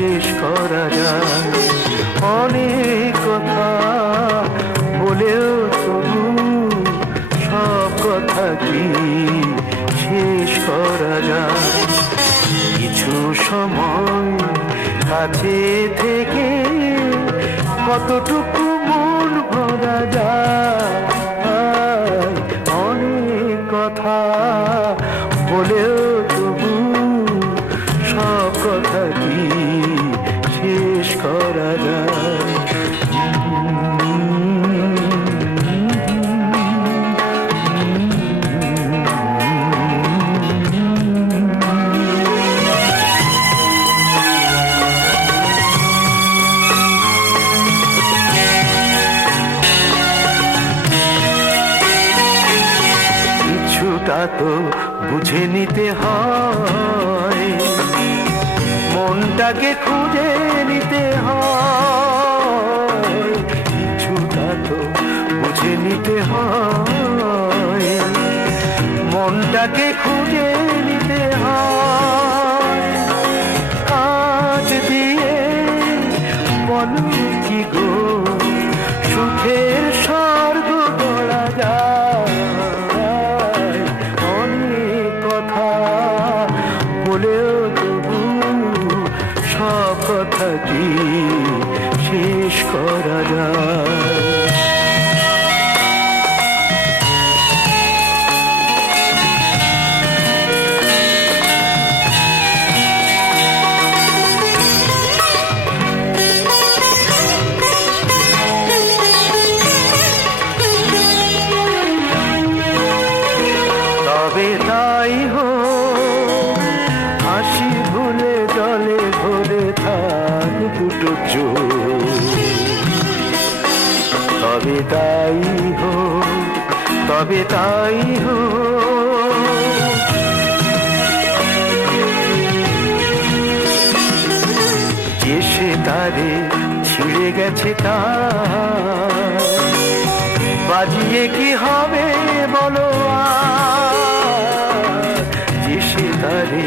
শেষ করা যায়। অনেক কথা বলেও তবু সব কথা কি শেষ করা যায়? কিছু সময় কাছে থেকে কতটুকু মন ভরা যায়। অনেক কথা বলেও তবু সব কথা কি শেষ করা যায়? কিছুটা তো বুঝে নিতে হয়, মনটাকে খুঁজে নিতে হয়। কিছুটা তো বুঝে নিতে হয়, মনটাকে খুঁজে নিতে হয়। কাজ দিয়ে বলো কি গো সুখের স্বর্গ গড়া যায়? অনেক কথা বলেও তবু সব কথা কি শেষ করা যায়? তবে তাই হোক, হাসি ভুলে জলে ভরে থাক দুটো চোখ। তবে তাই হোক, তবে তাই হোক। যে সে তারে ছিঁড়ে গেছে তার বাজিয়ে কি হবে বলো আর? যে সে তারে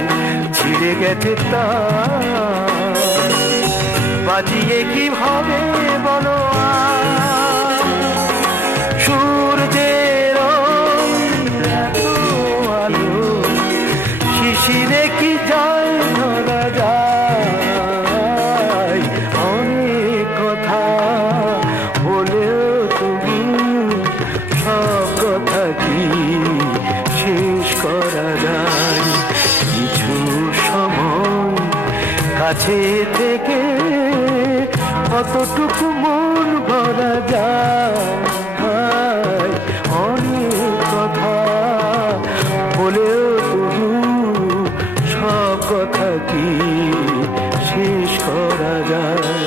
ছিঁড়ে গেছে তার বাজিয়ে কি হবে বলো আর? সূর্যের এত আলো শিশিরে কি যায় ধরা যায়? অনেক কথা বলেও তবু সব কথা কি শেষ করা যায়? কিছু সময় কাছে থেকে কতটুকু মন ভরা যায়? অনেক কথা বলেও তবু সব কথা কি শেষ করা যায়?